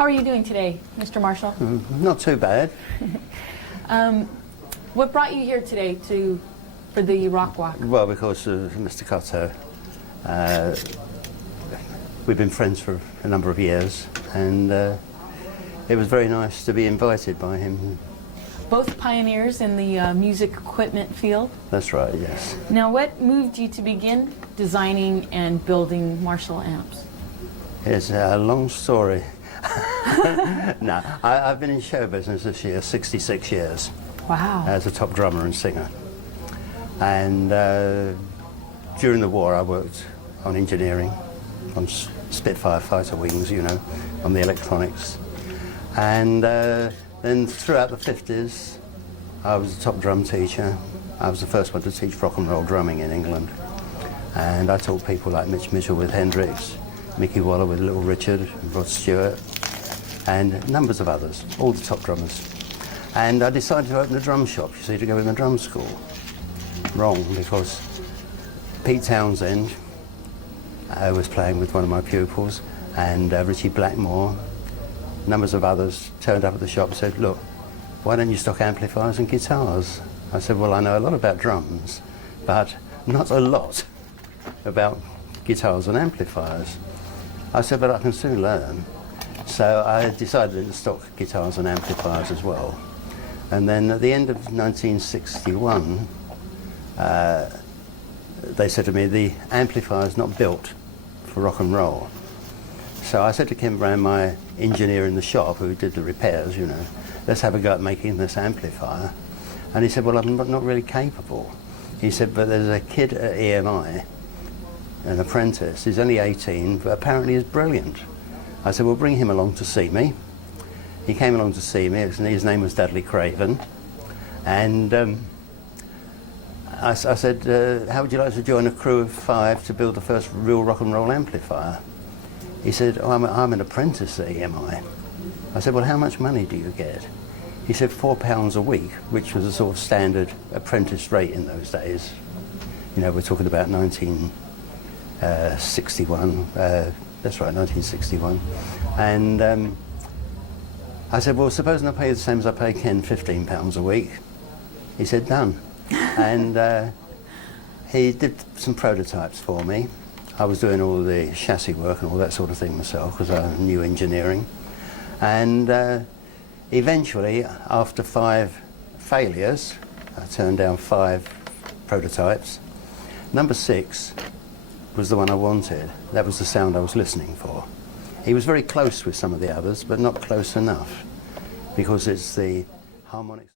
How are you doing today, Mr. Marshall? Not too bad. What brought you here today for the rock walk? Well, because of Mr. Cotto. We've been friends for a number of years, and it was very nice to be invited by him. Both pioneers in the music equipment field. That's right, yes. Now, what moved you to begin designing and building Marshall amps? It's a long story. No, I've been in show business this year 66 years. Wow. As a top drummer and singer. And during the war I worked on engineering, on Spitfire fighter wings, you know, on the electronics. And then throughout the 50s I was a top drum teacher. I was the first one to teach rock and roll drumming in England. And I taught people like Mitch Mitchell with Hendrix, Mickey Waller with Little Richard, Rod Stewart, and numbers of others, all the top drummers. And I decided to open a drum shop, you see, to go in the drum school. Wrong, because Pete Townsend was playing with one of my pupils, and Richie Blackmore, numbers of others turned up at the shop and said, look, why don't you stock amplifiers and guitars? I said, well, I know a lot about drums, but not a lot about guitars and amplifiers. I said, but I can soon learn. So I decided to stock guitars and amplifiers as well. And then at the end of 1961, they said to me, the amplifier's not built for rock and roll. So I said to Kim Brown, my engineer in the shop who did the repairs, you know, let's have a go at making this amplifier. And he said, well, I'm not really capable. He said, but there's a kid at EMI, an apprentice, he's only 18, but apparently he's brilliant. I said, well, bring him along to see me. He came along to see me. His name was Dudley Craven. And I said, how would you like to join a crew of 5 to build the first real rock and roll amplifier? He said, oh, I'm an apprentice at EMI. I said, well, how much money do you get? He said, £4 a week, which was a sort of standard apprentice rate in those days. You know, we're talking about 1961. That's right, 1961. And I said, well, supposing I pay the same as I pay Ken, £15 a week. He said, done. And he did some prototypes for me. I was doing all the chassis work and all that sort of thing myself because I knew engineering. And eventually, after 5 failures, I turned down 5 prototypes. Number 6 was the one I wanted. That was the sound I was listening for. He was very close with some of the others, but not close enough, because it's the harmonics.